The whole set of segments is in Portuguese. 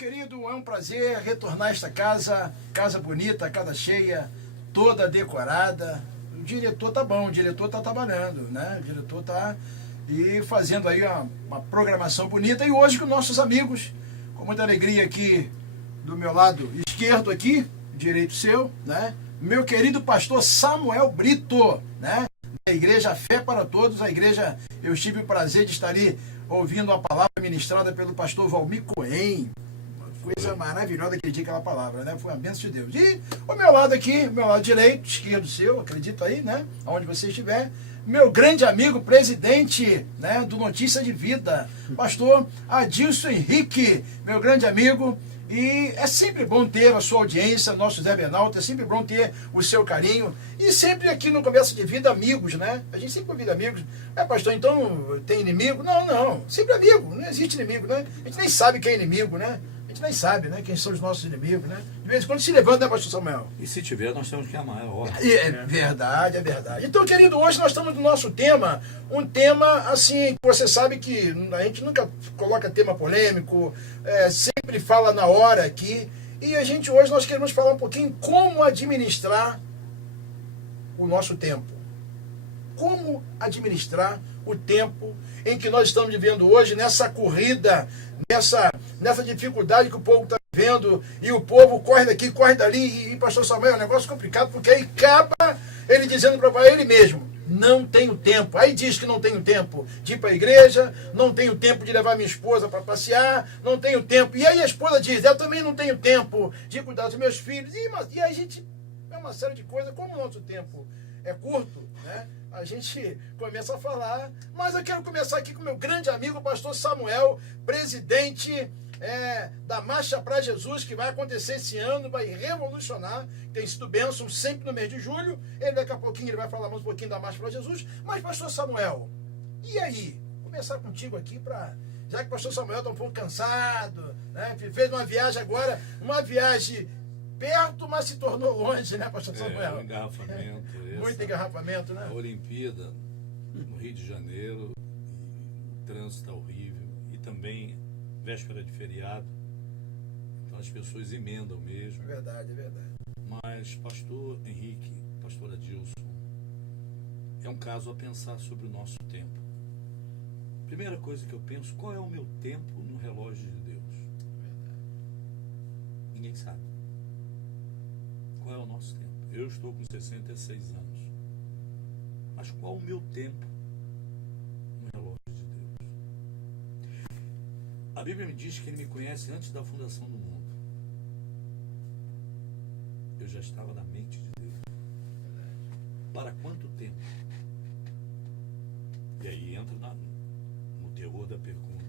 querido, é um prazer retornar a esta casa, casa bonita, casa cheia, toda decorada. O diretor tá bom, o diretor tá trabalhando, né? O diretor tá fazendo aí uma programação bonita. E hoje com nossos amigos, com muita alegria aqui do meu lado esquerdo aqui, direito seu, né? Meu querido pastor Samuel Brito, né? Da igreja Fé para Todos, a igreja, eu tive o prazer de estar ali ouvindo a palavra ministrada pelo pastor Valmir Cohen. Coisa maravilhosa aquele dia, aquela palavra, né? Foi uma bênção de Deus. E o meu lado aqui, meu lado direito, esquerdo seu, acredito aí, né? Aonde você estiver, meu grande amigo, presidente, né, do Notícia de Vida, pastor Adilson Henrique, meu grande amigo. E é sempre bom ter a sua audiência, nosso Zé Bernaldo, é sempre bom ter o seu carinho. E sempre aqui no Conversa de Vida, amigos, né? A gente sempre convida amigos. Pastor, então tem inimigo? Não, não. Sempre amigo, não existe inimigo, né? A gente nem sabe quem é inimigo, né? A gente nem sabe, né? Quem são os nossos inimigos, né? De vez em quando se levanta, né, pastor Samuel? E se tiver, nós temos que amar, é óbvio. É verdade, é verdade. Então, querido, hoje nós estamos no nosso tema, um tema, assim, que você sabe que a gente nunca coloca tema polêmico, sempre fala na hora aqui, e hoje nós queremos falar um pouquinho como administrar o nosso tempo. Como administrar o tempo em que nós estamos vivendo hoje, nessa corrida, nessa dificuldade que o povo está vendo, e o povo corre daqui, corre dali, e pastor Samuel, é um negócio complicado, porque aí acaba ele dizendo para ele mesmo, não tenho tempo. Aí diz que não tenho tempo de ir para a igreja, não tenho tempo de levar minha esposa para passear, não tenho tempo. E aí a esposa diz, eu também não tenho tempo de cuidar dos meus filhos. E aí a gente, é uma série de coisas, como o nosso tempo é curto, né? A gente começa a falar, mas eu quero começar aqui com meu grande amigo, o pastor Samuel, presidente da Marcha para Jesus, que vai acontecer esse ano, vai revolucionar, tem sido bênção sempre no mês de julho. Daqui a pouquinho ele vai falar mais um pouquinho da Marcha para Jesus. Mas, pastor Samuel, e aí? Vou começar contigo aqui, já que o pastor Samuel está um pouco cansado, né? Fez uma viagem agora, uma viagem perto, mas se tornou longe, né, pastor Samuel? Um engarrafamento. Muito engarrafamento, né? A Olimpíada, no Rio de Janeiro, o trânsito está horrível, e também véspera de feriado, então as pessoas emendam mesmo. É verdade, é verdade. Mas pastor Henrique, pastor Adilson, é um caso a pensar sobre o nosso tempo. Primeira coisa que eu penso, qual é o meu tempo no relógio de Deus? Ninguém sabe. Qual é o nosso tempo? Eu estou com 66 anos. Mas qual o meu tempo no relógio de Deus? A Bíblia me diz que Ele me conhece antes da fundação do mundo. Eu já estava na mente de Deus. Para quanto tempo? E aí entra no terror da pergunta.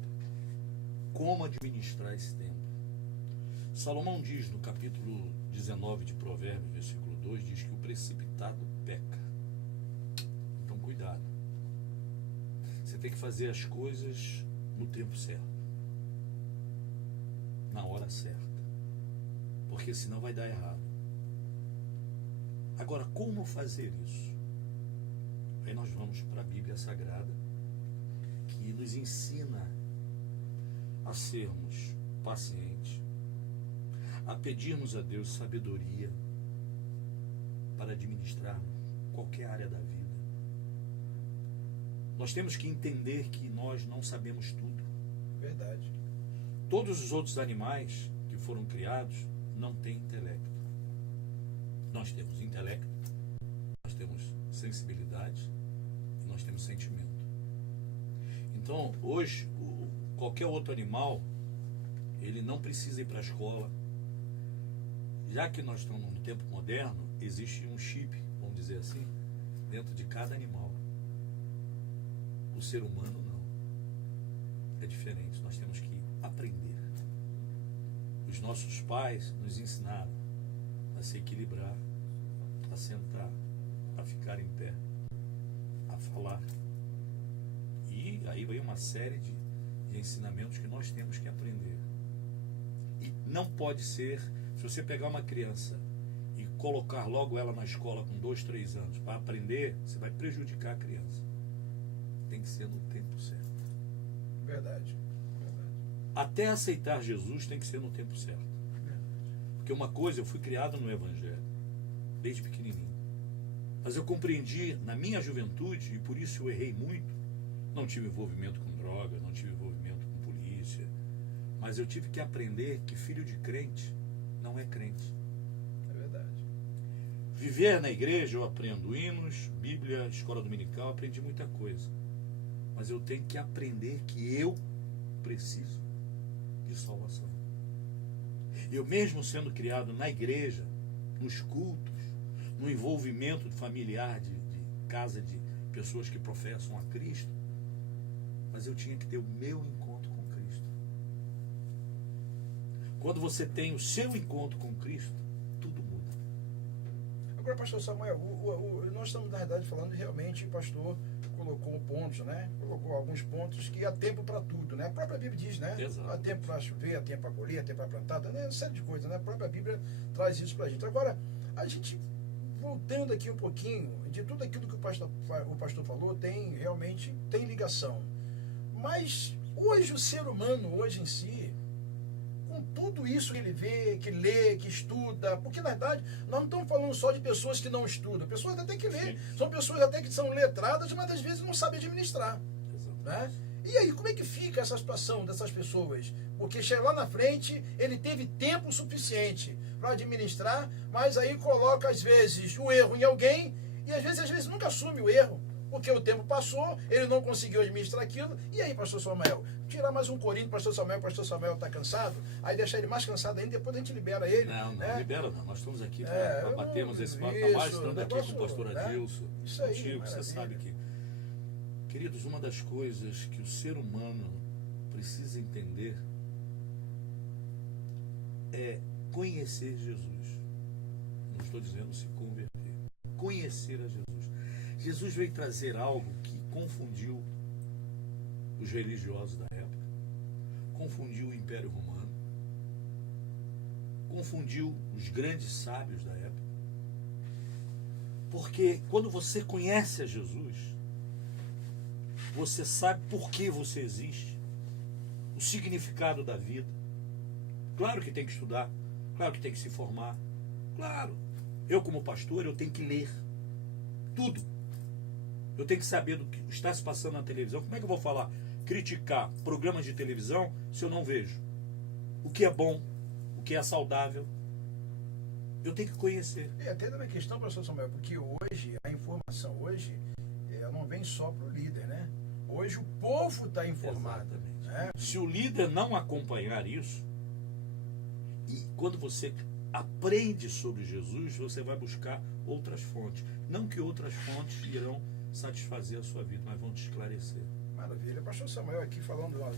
Como administrar esse tempo? Salomão diz no capítulo 19 de Provérbios, versículo 2, diz que o precipitado peca. Então cuidado. Você tem que fazer as coisas no tempo certo. Na hora certa. Porque senão vai dar errado. Agora, como fazer isso? Aí nós vamos para a Bíblia Sagrada, que nos ensina a sermos pacientes, a pedirmos a Deus sabedoria para administrar qualquer área da vida. Nós temos que entender que nós não sabemos tudo. Verdade. Todos os outros animais que foram criados não têm intelecto. Nós temos intelecto, nós temos sensibilidade, nós temos sentimento. Então, hoje, qualquer outro animal, ele não precisa ir para a escola. Já que nós estamos num tempo moderno, existe um chip, vamos dizer assim, dentro de cada animal. O ser humano não. É diferente, nós temos que aprender. Os nossos pais nos ensinaram a se equilibrar, a sentar, a ficar em pé, a falar. E aí vem uma série de ensinamentos que nós temos que aprender. E não pode ser, se você pegar uma criança e colocar logo ela na escola com 2, 3 anos para aprender, você vai prejudicar a criança. Tem que ser no tempo certo. Verdade. Até aceitar Jesus tem que ser no tempo certo. Porque uma coisa, eu fui criado no Evangelho, desde pequenininho. Mas eu compreendi na minha juventude, e por isso eu errei muito, não tive envolvimento com droga, não tive envolvimento com polícia, mas eu tive que aprender que filho de crente não é crente. É verdade. Viver na igreja, eu aprendo hinos, Bíblia, escola dominical, aprendi muita coisa. Mas eu tenho que aprender que eu preciso de salvação. Eu mesmo sendo criado na igreja, nos cultos, no envolvimento familiar de casa de pessoas que professam a Cristo, mas eu tinha que ter o meu encontro com Cristo. Quando você tem o seu encontro com Cristo, tudo muda. Agora, pastor Samuel, nós estamos, na verdade, falando realmente, o pastor colocou pontos, né? Colocou alguns pontos que há tempo para tudo, né? A própria Bíblia diz, né? Exato. Há tempo para chover, há tempo para colher, há tempo para plantar, né? Uma série de coisas, né? A própria Bíblia traz isso para a gente. Agora, a gente, voltando aqui um pouquinho, de tudo aquilo que o pastor falou, realmente tem ligação. Mas hoje o ser humano, hoje em si, com tudo isso que ele vê, que lê, que estuda, porque na verdade nós não estamos falando só de pessoas que não estudam, pessoas até que lê, são pessoas até que são letradas, mas às vezes não sabem administrar, né? E aí, como é que fica essa situação dessas pessoas? Porque chega lá na frente, ele teve tempo suficiente para administrar, mas aí coloca às vezes o erro em alguém e às vezes nunca assume o erro. Porque o tempo passou, ele não conseguiu administrar aquilo. E aí, pastor Samuel? Tirar mais um corinho, pastor Samuel está cansado, aí deixar ele mais cansado ainda, depois a gente libera ele. Não, né? Libera não. Nós estamos aqui para batermos esse papo, está mais estando aqui com o pastor Adilson, Isso aí, contigo, você maravilha. sabe que... Queridos, uma das coisas que o ser humano precisa entender é conhecer Jesus. Não estou dizendo se converter. Conhecer a Jesus. Jesus veio trazer algo que confundiu os religiosos da época, confundiu o Império Romano, confundiu os grandes sábios da época. Porque quando você conhece a Jesus, você sabe por que você existe, o significado da vida. Claro que tem que estudar, claro que tem que se formar, claro. Eu como pastor, eu tenho que ler tudo. Eu tenho que saber do que está se passando na televisão. Como é que eu vou falar, criticar programas de televisão se eu não vejo? O que é bom, o que é saudável. Eu tenho que conhecer. E até na questão, pastor Samuel, porque hoje, a informação hoje, ela não vem só para o líder, né? Hoje o povo está informado. Exatamente. Né? Se o líder não acompanhar isso, e quando você aprende sobre Jesus, você vai buscar outras fontes. Não que outras fontes irão satisfazer a sua vida, mas vão te esclarecer. Maravilha. O pastor Samuel aqui falando, a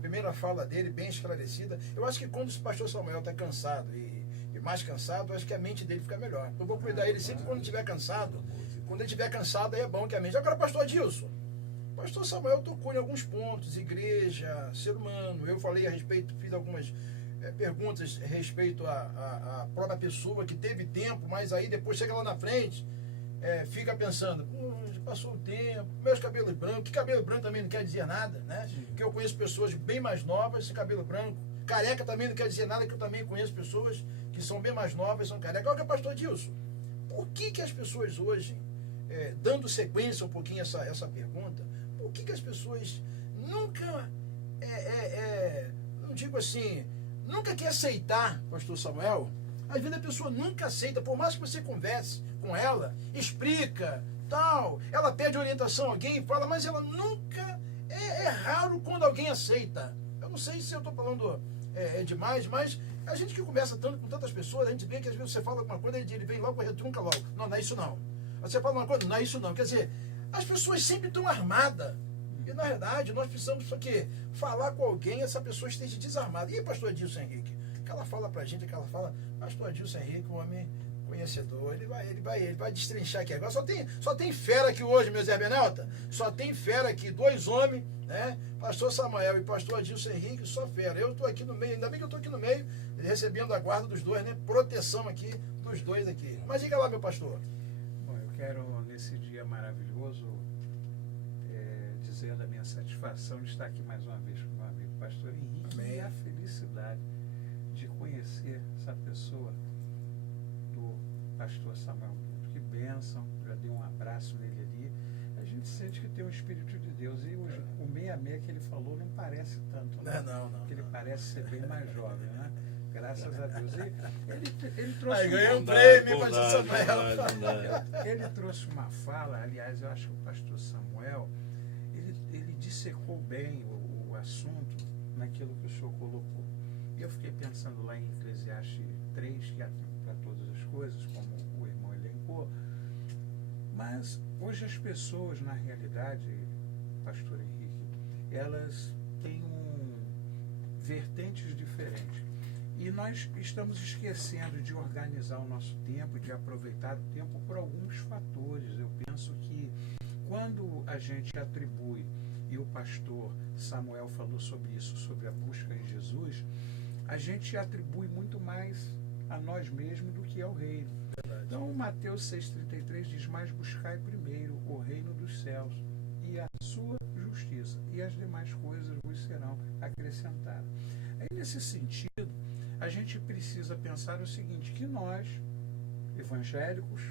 primeira fala dele, bem esclarecida. Eu acho que quando o pastor Samuel está cansado e mais cansado, eu acho que a mente dele fica melhor. Eu vou cuidar dele sempre quando estiver cansado. Quando ele estiver cansado, aí é bom que a mente... Agora, pastor Adilson, pastor Samuel tocou em alguns pontos, igreja, ser humano. Eu falei a respeito, fiz algumas perguntas a respeito à própria pessoa que teve tempo, mas aí depois chega lá na frente, fica pensando, passou o tempo, meus cabelos brancos, que cabelo branco também não quer dizer nada, né? Que eu conheço pessoas bem mais novas, sem cabelo branco, careca também não quer dizer nada, que eu também conheço pessoas que são bem mais novas, são careca. Agora, pastor Adilson, por que as pessoas hoje, dando sequência um pouquinho a essa pergunta, por que as pessoas nunca, não digo assim, nunca quer aceitar, pastor Samuel? Às vezes a pessoa nunca aceita, por mais que você converse com ela, explica, tal, ela pede orientação a alguém, fala, mas ela nunca, é raro quando alguém aceita. Eu não sei se eu estou falando demais, mas a gente que conversa tanto com tantas pessoas, a gente vê que às vezes você fala alguma coisa, ele vem logo e retrunca logo. Não, não é isso não. Você fala uma coisa, não é isso não. Quer dizer, as pessoas sempre estão armadas. E na verdade, nós precisamos só que falar com alguém, essa pessoa esteja desarmada. E pastor Adilson Henrique? Que ela fala pra gente, que ela fala, pastor Adilson Henrique, um homem conhecedor, ele vai destrinchar aqui. Agora só tem fera aqui hoje, meu Zé Benelta. Só tem fera aqui, dois homens, né? Pastor Samuel e pastor Adilson Henrique, só fera. Eu estou aqui no meio, ainda bem que eu estou aqui no meio, recebendo a guarda dos dois, né? Proteção aqui dos dois aqui. Mas diga lá, meu pastor. Bom, eu quero, nesse dia maravilhoso, dizer da minha satisfação de estar aqui mais uma vez com o meu amigo pastor Henrique, Amém. e a felicidade de conhecer essa pessoa do pastor Samuel Pinto. Que bênção, já dei um abraço nele ali. A gente sente que tem o Espírito de Deus. E o 66 que ele falou não parece tanto, né? Não. Porque ele parece ser bem mais jovem, né? Graças a Deus. E ele trouxe Aí ganhei um uma- prêmio, pastor Samuel. ele trouxe uma fala, aliás, eu acho que o pastor Samuel, ele dissecou bem o assunto naquilo que o senhor colocou. E eu fiquei pensando lá em Eclesiastes 3, que é para todas as coisas, como o irmão elencou. Mas hoje as pessoas, na realidade, pastor Henrique, elas têm vertentes diferentes. E nós estamos esquecendo de organizar o nosso tempo, de aproveitar o tempo por alguns fatores. Eu penso que quando a gente atribui, e o pastor Samuel falou sobre isso, sobre a busca em Jesus, a gente atribui muito mais a nós mesmos do que ao reino. Verdade. Então, Mateus 6,33 diz: mas buscai primeiro o reino dos céus e a sua justiça, e as demais coisas vos serão acrescentadas. Aí, nesse sentido, a gente precisa pensar o seguinte, que nós, evangélicos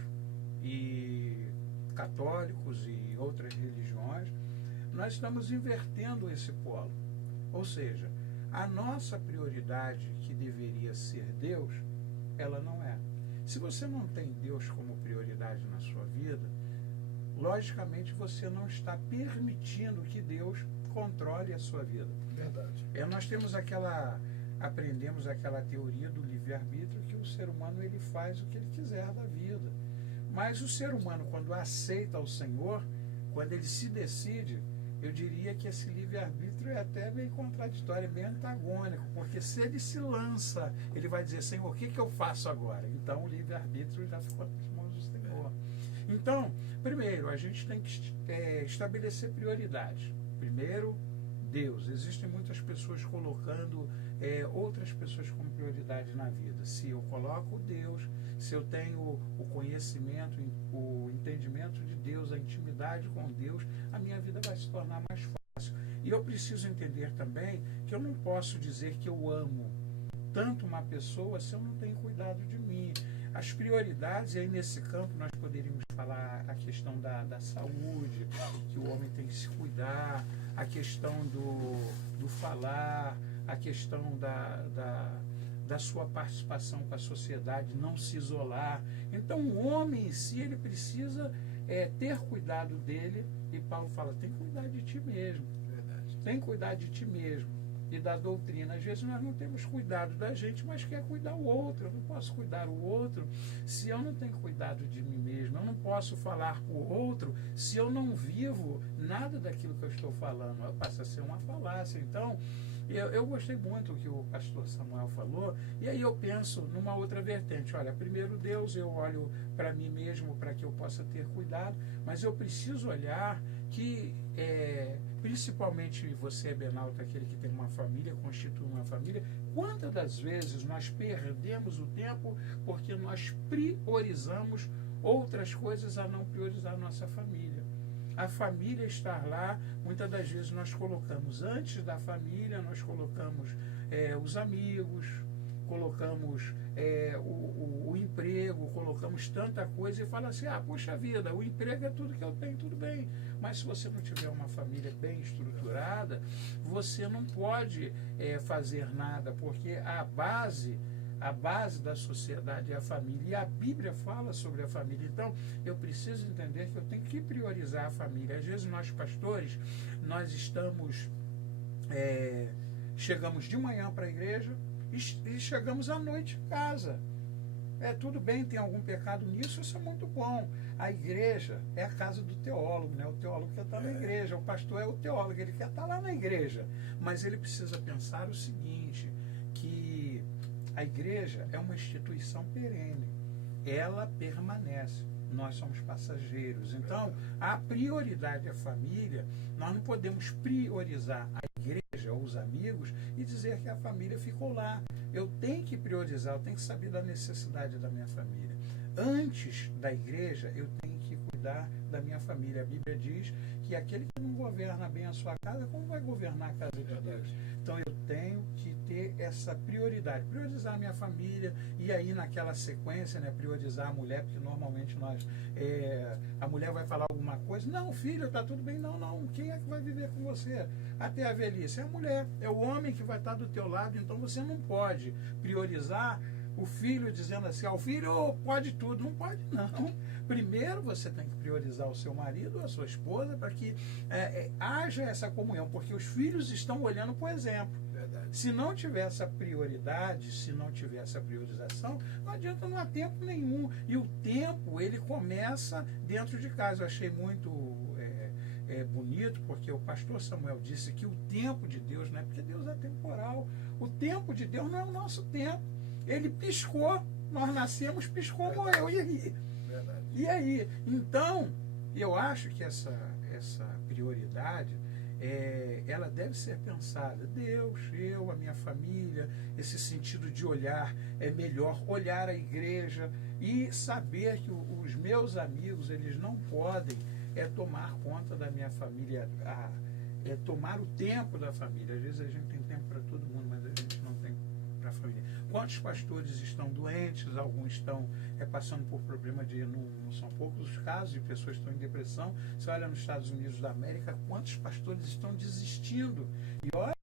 e católicos e outras religiões, nós estamos invertendo esse polo. Ou seja, a nossa prioridade, que deveria ser Deus, ela não é. Se você não tem Deus como prioridade na sua vida, logicamente você não está permitindo que Deus controle a sua vida. Verdade. Nós temos aprendemos aquela teoria do livre-arbítrio, que o ser humano ele faz o que ele quiser da vida. Mas o ser humano, quando aceita o Senhor, quando ele se decide, eu diria que esse livre-arbítrio é até meio contraditório, meio antagônico, porque se ele se lança, ele vai dizer: Senhor, o que eu faço agora? Então o livre-arbítrio já ficou nas mãos do Senhor. Então, primeiro, a gente tem que estabelecer prioridades. Primeiro, Deus. Existem muitas pessoas colocando outras pessoas como prioridade na vida. Se eu coloco Deus, se eu tenho o conhecimento, o entendimento de Deus, a intimidade com Deus, a minha vida vai se tornar mais fácil. E eu preciso entender também que eu não posso dizer que eu amo tanto uma pessoa se eu não tenho cuidado de mim. As prioridades, e aí nesse campo nós poderíamos falar a questão da saúde, que o homem tem que se cuidar, a questão do falar, a questão da sua participação com a sociedade, não se isolar. Então o homem em si, ele precisa ter cuidado dele, e Paulo fala: tem que cuidar de ti mesmo. Verdade. Tem que cuidar de ti mesmo. E da doutrina. Às vezes nós não temos cuidado da gente, mas quer cuidar o outro. Eu não posso cuidar o outro se eu não tenho cuidado de mim mesmo. Eu não posso falar para o outro se eu não vivo nada daquilo que eu estou falando. Passa a ser uma falácia. Então, eu gostei muito do que o pastor Samuel falou, e aí eu penso numa outra vertente. Olha, primeiro Deus, eu olho para mim mesmo para que eu possa ter cuidado, mas eu preciso olhar que, principalmente você, Benalto, aquele que tem uma família, constitui uma família, quantas das vezes nós perdemos o tempo porque nós priorizamos outras coisas a não priorizar a nossa família. A família estar lá, muitas das vezes nós colocamos, antes da família, nós colocamos os amigos, colocamos o emprego, colocamos tanta coisa e fala assim: puxa vida, o emprego é tudo que eu tenho, tudo bem. Mas se você não tiver uma família bem estruturada, você não pode fazer nada, porque a base da sociedade é a família, e a Bíblia fala sobre a família. Então, eu preciso entender que eu tenho que priorizar a família. Às vezes, nós pastores, nós chegamos de manhã para a igreja e chegamos à noite em casa. Tudo bem, tem algum pecado nisso, isso é muito bom. A igreja é a casa do teólogo, né? O teólogo quer estar na igreja, o pastor é o teólogo, ele quer estar lá na igreja. Mas ele precisa pensar o seguinte, que a igreja é uma instituição perene, ela permanece, nós somos passageiros. Então, a prioridade é a família. Nós não podemos priorizar a igreja ou os amigos e dizer que a família ficou lá. Eu tenho que priorizar, eu tenho que saber da necessidade da minha família. Antes da igreja, eu tenho que cuidar cuidar da minha família. A Bíblia diz que aquele que não governa bem a sua casa, como vai governar a casa de Deus? Então eu tenho que ter essa prioridade, priorizar a minha família, e aí naquela sequência, né, priorizar a mulher, porque normalmente a mulher vai falar alguma coisa, não, filho, tá tudo bem, não, quem é que vai viver com você até a velhice? É a mulher, é o homem que vai estar do teu lado, então você não pode priorizar o filho dizendo assim, o filho pode tudo, não pode não. Primeiro você tem que priorizar o seu marido, a sua esposa, para que haja essa comunhão, porque os filhos estão olhando para o exemplo. Verdade. Se não tiver essa prioridade, se não tiver essa priorização, não adianta, não há tempo nenhum. E o tempo, ele começa dentro de casa. Eu achei muito bonito, porque o pastor Samuel disse que o tempo de Deus, não é porque Deus é temporal, o tempo de Deus não é o nosso tempo. Ele piscou, nós nascemos, piscou, morreu, e aí? Verdade. E aí? Então, eu acho que essa prioridade, ela deve ser pensada. Deus, eu, a minha família, esse sentido de olhar, é melhor olhar a igreja e saber que os meus amigos, eles não podem tomar conta da minha família, tomar o tempo da família. Às vezes a gente tem tempo para todo mundo, mas a gente não tem para a família. Quantos pastores estão doentes, alguns estão passando por problema não são poucos os casos de pessoas que estão em depressão. Você olha nos Estados Unidos da América, quantos pastores estão desistindo. E olha,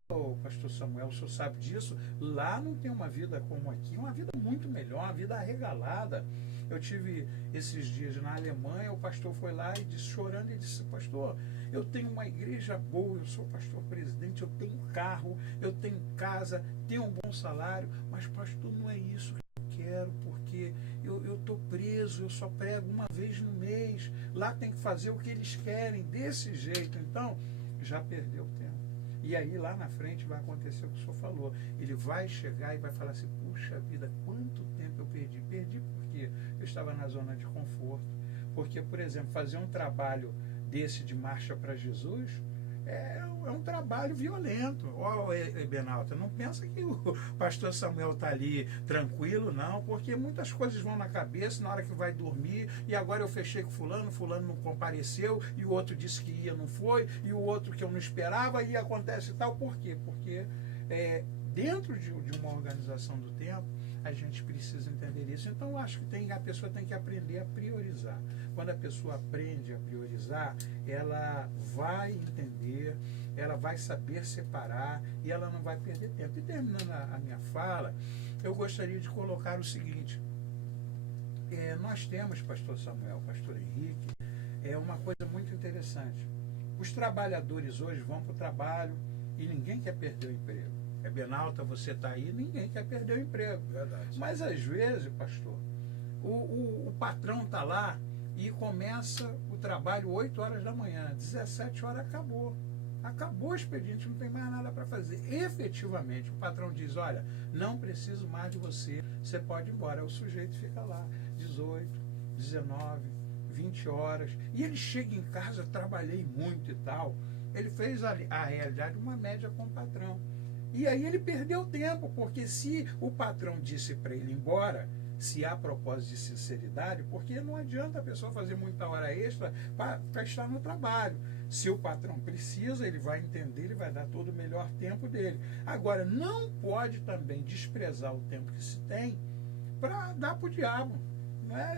pastor Samuel, o senhor sabe disso, lá não tem uma vida como aqui, uma vida muito melhor, uma vida arregalada. Eu tive esses dias na Alemanha, o pastor foi lá e disse, chorando, e disse, pastor, eu tenho uma igreja boa, eu sou pastor presidente, eu tenho carro, eu tenho casa, tenho um bom salário, mas pastor, não é isso que eu quero, porque eu estou preso, eu só prego uma vez no mês, lá tem que fazer o que eles querem, desse jeito. Então, já perdeu tempo. E aí lá na frente vai acontecer o que o senhor falou. Ele vai chegar e vai falar assim, puxa vida, quanto tempo eu perdi? Perdi porque eu estava na zona de conforto. Porque, por exemplo, fazer um trabalho desse de Marcha para Jesus é um trabalho violento. Benalta, não pensa que o pastor Samuel está ali tranquilo, não, porque muitas coisas vão na cabeça na hora que vai dormir, e agora eu fechei com fulano não compareceu, e o outro disse que ia, não foi, e o outro que eu não esperava, e acontece tal. Por quê? Porque dentro de uma organização do tempo, a gente precisa entender isso. Então, eu acho que a pessoa tem que aprender a priorizar. Quando a pessoa aprende a priorizar, ela vai entender, ela vai saber separar e ela não vai perder tempo. E terminando a minha fala, eu gostaria de colocar o seguinte. Nós temos, pastor Samuel, pastor Henrique, uma coisa muito interessante. Os trabalhadores hoje vão para o trabalho e ninguém quer perder o emprego. Benalta, você está aí, ninguém quer perder o emprego. Verdade. Mas às vezes, pastor, o patrão está lá e começa o trabalho 8 horas da manhã, 17 horas acabou. Acabou o expediente, não tem mais nada para fazer. Efetivamente, o patrão diz, olha, não preciso mais de você, você pode ir embora. O sujeito fica lá, 18, 19, 20 horas. E ele chega em casa, trabalhei muito e tal. Ele fez a realidade uma média com o patrão. E aí ele perdeu tempo, porque se o patrão disse para ele ir embora, se há propósito de sinceridade, porque não adianta a pessoa fazer muita hora extra para estar no trabalho. Se o patrão precisa, ele vai entender, ele vai dar todo o melhor tempo dele. Agora, não pode também desprezar o tempo que se tem para dar para o diabo.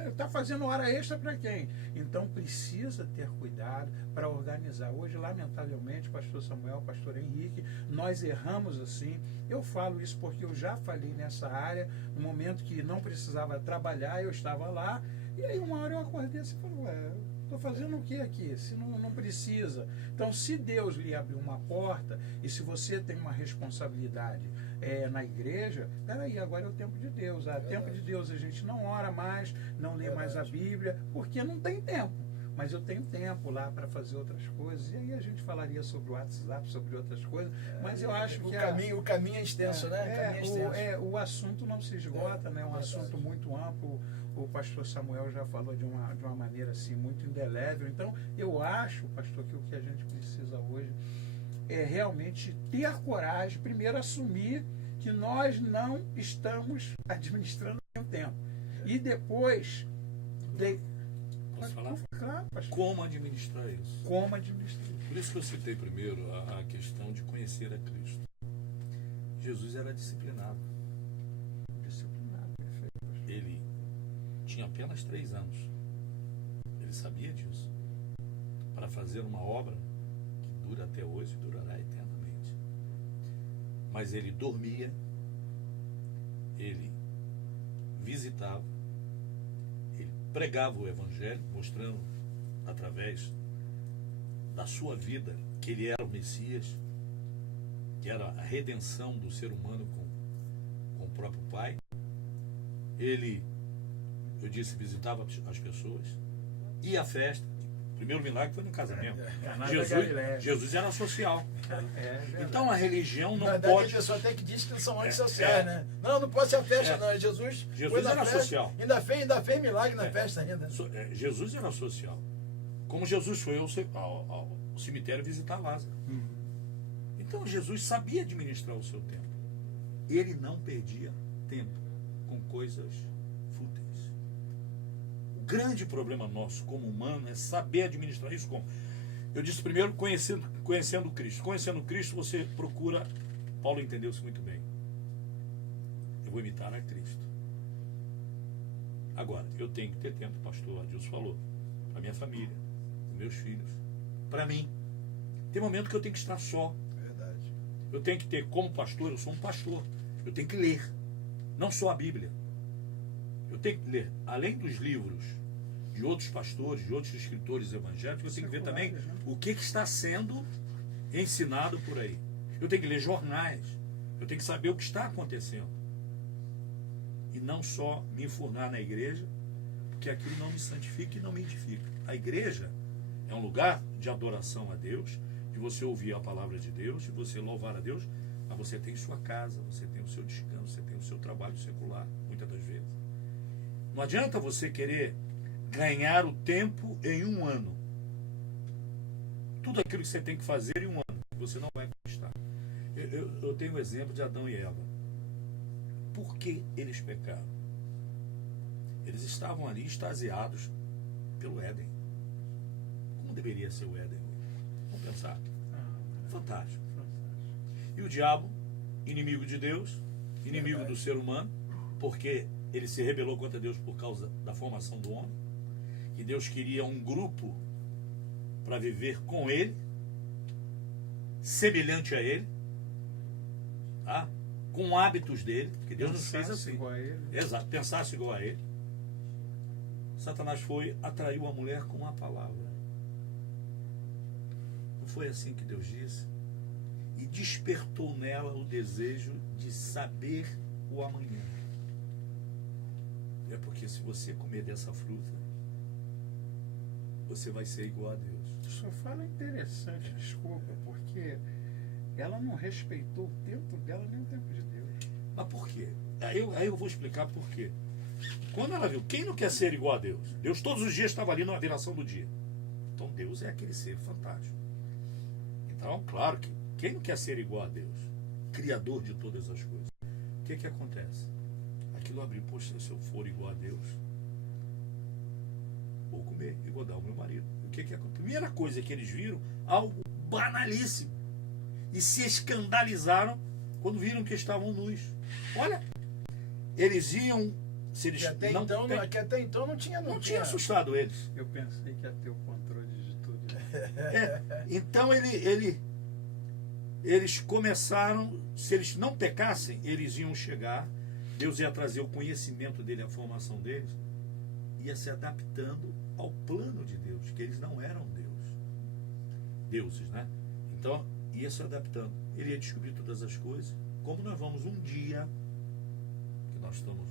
Está fazendo hora extra para quem? Então precisa ter cuidado para organizar. Hoje, lamentavelmente, pastor Samuel, pastor Henrique, nós erramos assim. Eu falo isso porque eu já falei nessa área, no momento que não precisava trabalhar, eu estava lá, e aí uma hora eu acordei assim e falei, estou fazendo o que aqui? Se não precisa. Então, se Deus lhe abriu uma porta, e se você tem uma responsabilidade na igreja, peraí, agora é o tempo de Deus. Tempo de Deus a gente não ora mais, não lê mais a Bíblia, porque não tem tempo. Mas eu tenho tempo lá para fazer outras coisas. E aí a gente falaria sobre o WhatsApp, sobre outras coisas. Mas eu acho que o caminho é extenso, né? O assunto não se esgota, né? É um assunto muito amplo. O pastor Samuel já falou de uma maneira assim muito indelével. Então, eu acho, pastor, que o que a gente precisa hoje é realmente ter coragem, primeiro assumir que nós não estamos administrando o tempo. E depois Posso falar? Claro, pastor. Como administrar isso? Como administrar? Por isso que eu citei primeiro a questão de conhecer a Cristo. Jesus era disciplinado. Disciplinado, perfeito, pastor. Ele tinha apenas 3 anos. Ele sabia disso. Para fazer uma obra que dura até hoje, durará eternamente. Mas ele dormia, ele visitava, ele pregava o Evangelho, mostrando através da sua vida que ele era o Messias, que era a redenção do ser humano com o próprio Pai. Ele, eu disse, visitava as pessoas, ia à festa. O primeiro milagre foi no casamento. Jesus era social. Então a religião não pode. A pessoa até que diz que são antissociais, né? Não pode ser a festa, não. Jesus era festa, social. Ainda fez milagre na festa ainda. Jesus era social. Como Jesus foi ao cemitério visitar Lázaro. Então Jesus sabia administrar o seu tempo. Ele não perdia tempo com coisas fúteis. O grande problema nosso como humano é saber administrar isso como? Eu disse primeiro, conhecendo Cristo. Conhecendo Cristo, você procura... Paulo entendeu-se muito bem. Eu vou imitar a Cristo. Agora, eu tenho que ter tempo, pastor Adilson falou, para minha família, para meus filhos, para mim. Tem momento que eu tenho que estar só. Verdade. Eu tenho que ter, como pastor, eu sou um pastor. Eu tenho que ler, não só a Bíblia. Eu tenho que ler, além dos livros de outros pastores, de outros escritores evangélicos, eu tenho que ver também o que está sendo ensinado por aí. Eu tenho que ler jornais, eu tenho que saber o que está acontecendo. E não só me enfurnar na igreja, porque aquilo não me santifica e não me edifica. A igreja é um lugar de adoração a Deus, de você ouvir a palavra de Deus, de você louvar a Deus, mas você tem sua casa, você tem o seu descanso, você tem o seu trabalho secular, muitas das vezes. Não adianta você querer ganhar o tempo em um ano. Tudo aquilo que você tem que fazer em um ano, você não vai conquistar. Eu tenho o exemplo de Adão e Eva. Por que eles pecaram? Eles estavam ali extasiados pelo Éden. Como deveria ser o Éden? Vamos pensar. Fantástico. E o diabo, inimigo de Deus, inimigo do ser humano, porque ele se rebelou contra Deus por causa da formação do homem, e Deus queria um grupo para viver com ele, semelhante a ele, tá? Com hábitos dele, porque Deus nos fez assim. Igual a ele. Exato, pensasse igual a ele. Satanás atraiu a mulher com uma palavra. Não foi assim que Deus disse? E despertou nela o desejo de saber o amanhã. É porque se você comer dessa fruta, você vai ser igual a Deus. O senhor fala interessante, desculpa, porque ela não respeitou o tempo dela nem o tempo de Deus. Mas por quê? Aí eu vou explicar por quê. Quando ela viu, quem não quer ser igual a Deus? Deus todos os dias estava ali na viração do dia. Então Deus é aquele ser fantástico. Então, claro que quem não quer ser igual a Deus? Criador de todas as coisas. O que acontece? Aquilo abriu, poxa, se eu for igual a Deus, vou comer e vou dar ao meu marido. O que acontece? A primeira coisa que eles viram, algo banalíssimo. E se escandalizaram quando viram que estavam nus. Olha, eles iam... Se eles que até então não tinha tinha assustado eles. Eu pensei que ia ter o controle de tudo. Então eles começaram, se eles não pecassem, eles iam chegar, Deus ia trazer o conhecimento dele, a formação deles, ia se adaptando ao plano de Deus, que eles não eram deuses, né? Então ia se adaptando, ele ia descobrir todas as coisas. Como nós vamos um dia, que nós estamos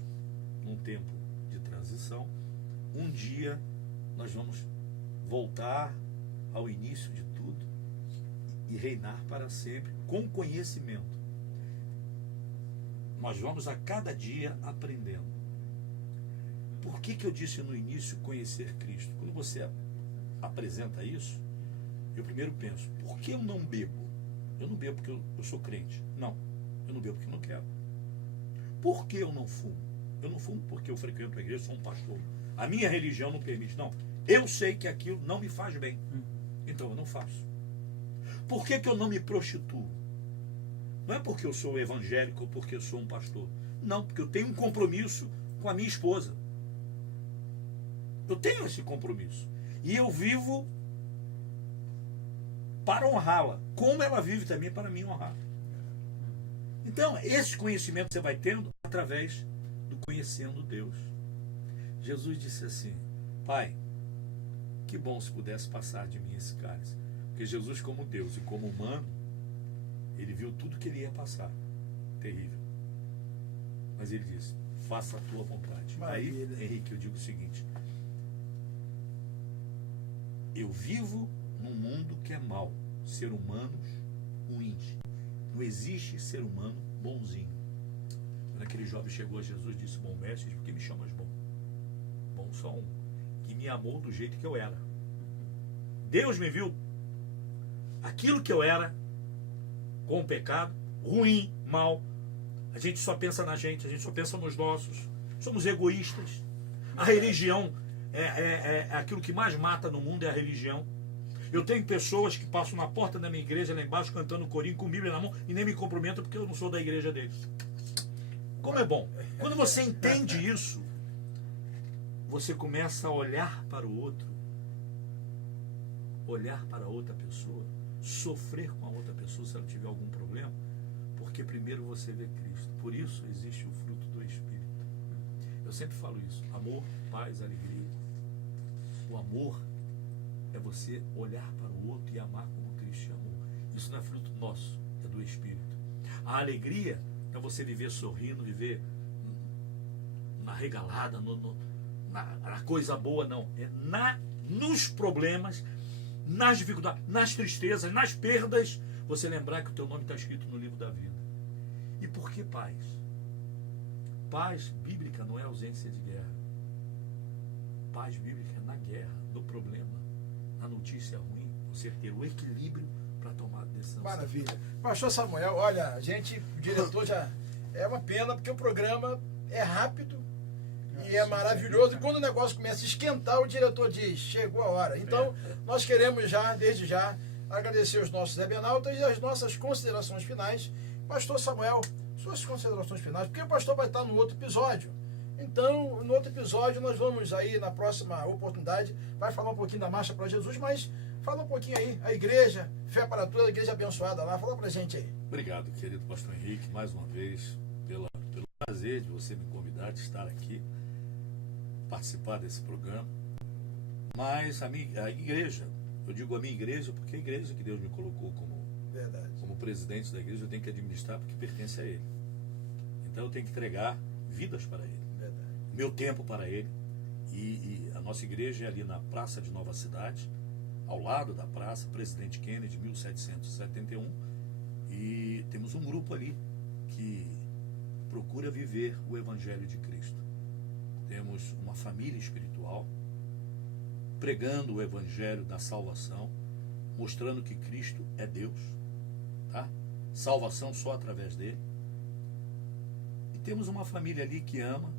num tempo de transição, um dia nós vamos voltar ao início de tudo e reinar para sempre com conhecimento. Nós vamos a cada dia aprendendo. Por que eu disse no início conhecer Cristo? Quando você apresenta isso, eu primeiro penso, por que eu não bebo? Eu não bebo porque eu sou crente. Não, eu não bebo porque eu não quero. Por que eu não fumo? Eu não fumo porque eu frequento a igreja, sou um pastor. A minha religião não permite. Não, Eu sei que aquilo não me faz bem. Então eu não faço. Por que eu não me prostituo? Não é porque eu sou evangélico ou porque eu sou um pastor. Não, porque eu tenho um compromisso com a minha esposa. Eu tenho esse compromisso. E eu vivo para honrá-la, como ela vive também para mim honrar. Então, esse conhecimento você vai tendo através do conhecendo Deus. Jesus disse assim: Pai, que bom se pudesse passar de mim esse cálice. Porque Jesus, como Deus e como humano, ele viu tudo que ele ia passar. Terrível. Mas ele disse: faça a tua vontade. Maravilha. Aí, Henrique, eu digo o seguinte: eu vivo num mundo que é mau, ser humanos ruins. Não existe ser humano bonzinho. Quando aquele jovem chegou a Jesus e disse: bom mestre, por que me chamas bom? Bom só um, que me amou do jeito que eu era. Deus me viu aquilo que eu era, com o pecado, ruim, mal. A gente só pensa na gente, a gente só pensa nos nossos. Somos egoístas. A religião é aquilo que mais mata no mundo, é a religião. Eu tenho pessoas que passam na porta da minha igreja lá embaixo cantando corinho com Bíblia na mão e nem me cumprimentam porque eu não sou da igreja deles. Como é bom. Quando você entende isso, você começa a olhar para o outro, olhar para outra pessoa, sofrer com a outra pessoa se ela tiver algum problema, porque primeiro você vê Cristo. Por isso existe o fruto do Espírito. Eu sempre falo isso: amor, paz, alegria. O amor é você olhar para o outro e amar como Cristo te amou. Isso não é fruto nosso, é do Espírito. A alegria é você viver sorrindo, viver na regalada, na coisa boa, não. É nos problemas, nas dificuldades, nas tristezas, nas perdas, você lembrar que o teu nome está escrito no livro da vida. E por que paz? Paz bíblica não é ausência de guerra. Paz bíblica é na guerra, no problema, na notícia ruim, você ter o equilíbrio para tomar decisão. Maravilha. Pastor Samuel, olha, o diretor já... É uma pena, porque o programa é rápido e é maravilhoso. E quando o negócio começa a esquentar, o diretor diz: chegou a hora. Então, nós queremos já, desde já, agradecer os nossos debenautas e as nossas considerações finais. Pastor Samuel, suas considerações finais, porque o pastor vai estar no outro episódio. Então, no outro episódio, nós vamos aí, na próxima oportunidade, vai falar um pouquinho da Marcha para Jesus, mas fala um pouquinho aí, a igreja, Fé para Toda, a igreja abençoada lá, fala pra gente aí. Obrigado, querido pastor Henrique, mais uma vez, pelo prazer de você me convidar, de estar aqui, participar desse programa. Mas a igreja, eu digo a minha igreja, porque a igreja que Deus me colocou como presidente da igreja, eu tenho que administrar porque pertence a Ele. Então eu tenho que entregar vidas para Ele. Meu tempo para Ele. E a nossa igreja é ali na Praça de Nova Cidade, ao lado da praça, Presidente Kennedy, 1771, e temos um grupo ali que procura viver o Evangelho de Cristo. Temos uma família espiritual pregando o Evangelho da salvação, mostrando que Cristo é Deus, tá? Salvação só através dele. E temos uma família ali que ama,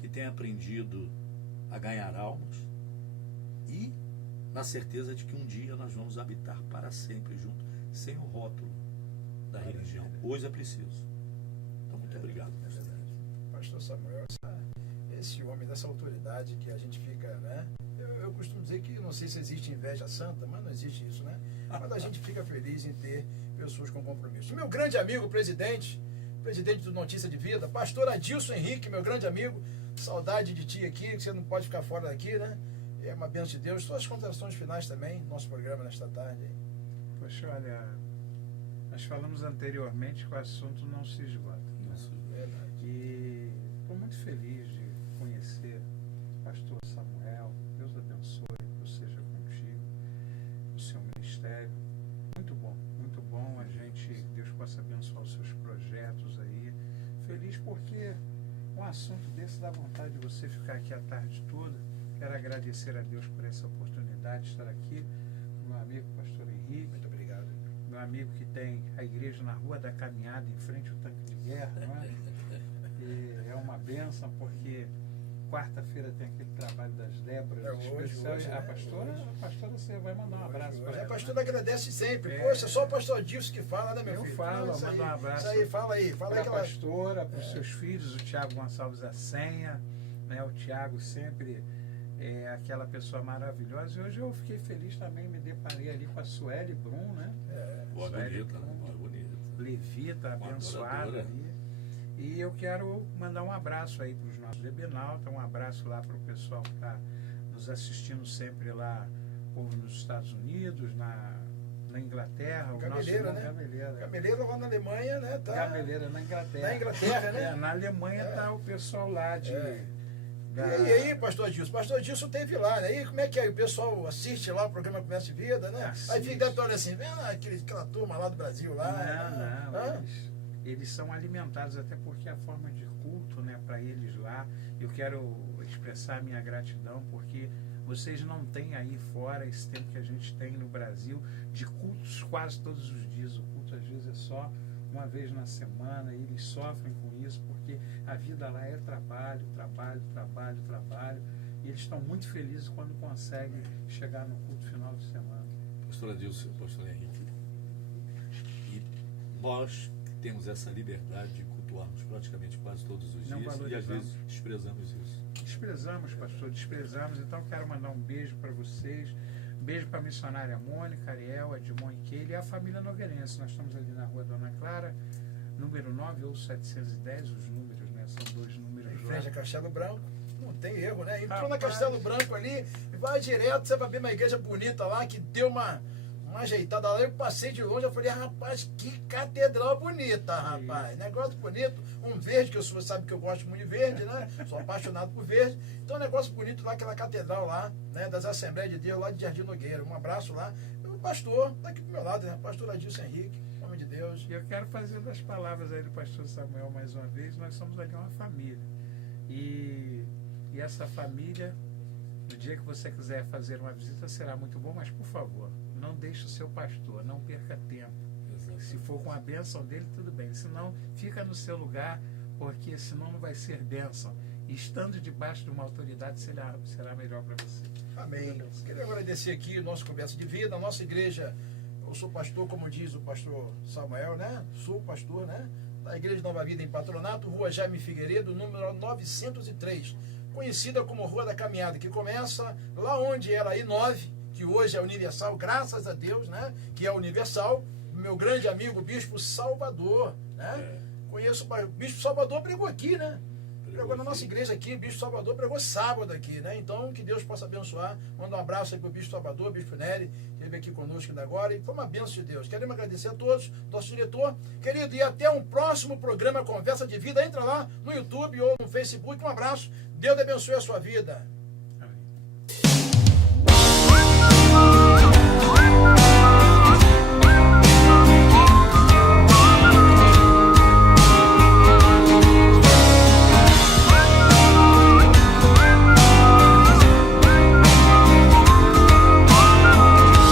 que tem aprendido a ganhar almas e na certeza de que um dia nós vamos habitar para sempre junto, sem o rótulo da religião. Hoje é preciso. Então, muito obrigado. Pastor Samuel, esse homem dessa autoridade que a gente fica, né? Eu costumo dizer que não sei se existe inveja santa, mas não existe isso, né? Mas a gente fica feliz em ter pessoas com compromisso. Meu grande amigo, presidente do Notícia de Vida, pastor Adilson Henrique, meu grande amigo, saudade de ti aqui, que você não pode ficar fora daqui, né? É uma bênção de Deus. Suas considerações finais também, nosso programa nesta tarde. Poxa, olha, nós falamos anteriormente que o assunto não se esgota. Né? E estou muito feliz de conhecer o pastor Samuel. Deus abençoe, que eu seja contigo, o seu ministério. Muito bom a gente, Deus possa abençoar os seus projetos aí. Feliz porque um assunto desse dá vontade de você ficar aqui a tarde toda. Quero agradecer a Deus por essa oportunidade de estar aqui. Meu amigo pastor Henrique. Muito obrigado. Meu amigo que tem a igreja na Rua da Caminhada, em frente ao tanque de guerra, não é? E é uma bênção porque quarta-feira tem aquele trabalho das Débora especial. hoje, A né? pastora, você vai mandar um abraço para A ela. pastora agradece sempre. É. Poxa, só o pastor Dilson que fala, né, meu Eu filho? falo, Não, isso mando aí, um abraço. Isso aí, fala aí Para que a ela... pastora, para os seus filhos, o Tiago Gonçalves Assenha, né? O Tiago sempre é aquela pessoa maravilhosa. E hoje eu fiquei feliz também, me deparei ali com a Sueli Brum, né? Boa, Sueli bonita, né? Brum, Boa, bonita. levita, Uma abençoada adoradora. ali. E eu quero mandar um abraço aí para os nossos debenautas, um abraço lá para o pessoal que está nos assistindo sempre lá, povo nos Estados Unidos, na Inglaterra, o nosso Gameleira, irmão né? Gameleira. Gameleira lá na Alemanha, né? Tá Gameleira na Inglaterra. na Inglaterra, né? É, na Alemanha tá o pessoal lá de. E aí, pastor Dilson? Pastor Dilson teve lá, né? E como é que é? O pessoal assiste lá o programa Conversa de Vida, né? Assiste. Aí fica deve olhar assim, vendo aquela turma lá do Brasil lá. Não, eles são alimentados, até porque a forma de culto, né, para eles lá, eu quero expressar a minha gratidão, porque vocês não têm aí fora esse tempo que a gente tem no Brasil, de cultos quase todos os dias. O culto às vezes é só uma vez na semana, e eles sofrem com isso, porque a vida lá é trabalho, trabalho, trabalho, trabalho, e eles estão muito felizes quando conseguem chegar no culto final de semana. Pastor Adilson, pastor Henrique, e nós temos essa liberdade de cultuarmos praticamente quase todos os Não dias e às valorizamos. vezes desprezamos isso. Desprezamos, pastor, desprezamos. Então quero mandar um beijo para vocês, um beijo para a missionária Mônica, Ariel, Edmond e Keile e a família nogueirense. Nós estamos ali na rua Dona Clara, número 9 ou 710, os números, né? São dois números lá. Igreja Castelo Branco, não tem erro, né? Entrou na Rapaz. Castelo Branco ali, vai direto, você vai ver uma igreja bonita lá, que deu uma ajeitada lá. Eu passei de longe, eu falei, rapaz, que catedral bonita, rapaz. Negócio bonito, um verde, que você sabe que eu gosto muito de verde, né? Sou apaixonado por verde. Então, um negócio bonito lá, aquela catedral lá, né? Das Assembleias de Deus, lá de Jardim Nogueira. Um abraço lá. O pastor, tá aqui do meu lado, né? Pastor Adilson Henrique, em nome de Deus. E eu quero fazer das palavras aí do pastor Samuel mais uma vez, nós somos ali uma família. E essa família, no dia que você quiser fazer uma visita, será muito bom, mas por favor, não deixe o seu pastor, não perca tempo. Exato. Se for com a bênção dele, tudo bem. Se não, fica no seu lugar, porque senão não vai ser bênção. E estando debaixo de uma autoridade, será melhor para você. Amém. Queria agradecer aqui o nosso Conversa de Vida, a nossa igreja. Eu sou pastor, como diz o pastor Samuel, né? Sou pastor, né? Da Igreja Nova Vida em Patronato, Rua Jaime Figueiredo, número 903, conhecida como Rua da Caminhada, que começa lá onde era a I9, que hoje é Universal, graças a Deus, né? Que é Universal. Meu grande amigo, Bispo Salvador, né? Conheço o Bispo Salvador, pregou aqui, né? Pregou na nossa igreja aqui, Bispo Salvador pregou sábado aqui, né? Então, que Deus possa abençoar. Manda um abraço aí pro Bispo Salvador, Bispo Nery, que esteve aqui conosco ainda agora. E foi uma bênção de Deus. Queremos agradecer a todos, nosso diretor. Querido, e até um próximo programa Conversa de Vida. Entra lá no YouTube ou no Facebook. Um abraço. Deus abençoe a sua vida.